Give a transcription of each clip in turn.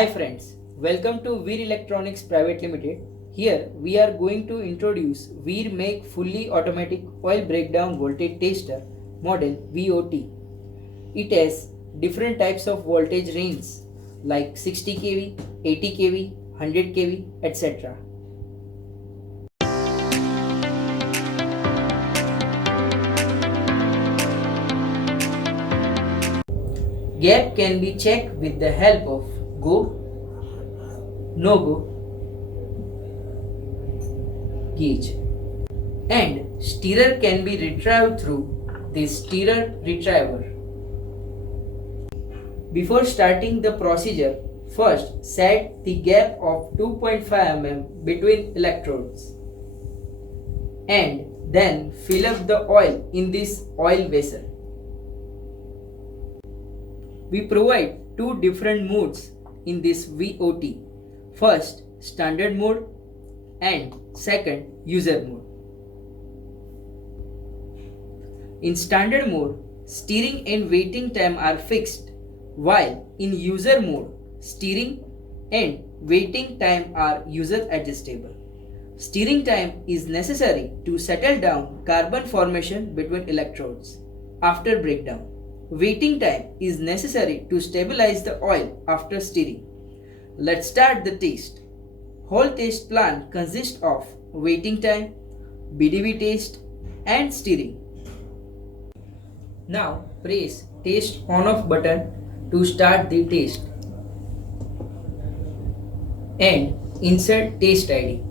Hi friends, welcome to Veer Electronics Pvt Limited. Here we are going to introduce Veer Make Fully Automatic Oil Breakdown Voltage Tester model VOT. It has different types of voltage ranges like 60 kV, 80 kV, 100 kV, etc. Gap can be checked with the help of go, no go gauge, and stirrer can be retrieved through this stirrer retriever. Before starting the procedure, first set the gap of 2.5 mm between electrodes and then fill up the oil in this oil vessel. We provide two different modes in this VOT. First, standard mode and second, user mode. In standard mode, steering and waiting time are fixed, while in user mode, steering and waiting time are user adjustable. Steering time is necessary to settle down carbon formation between electrodes after breakdown. Waiting time is necessary to stabilize the oil after stirring. Let's start the test. Whole test plan consists of waiting time, BDV test and stirring. Now press test on off button to start the test and insert test ID.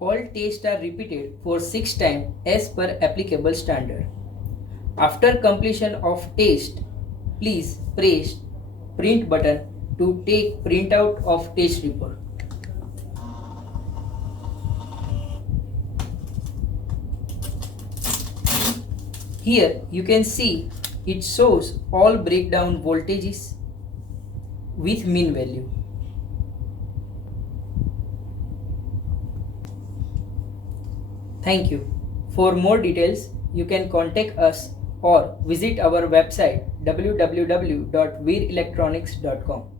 All tests are repeated for 6 times as per applicable standard. After completion of test, please press print button to take printout of test report. Here you can see it shows all breakdown voltages with mean value. Thank you. For more details, you can contact us or visit our website www.veerelectronics.com.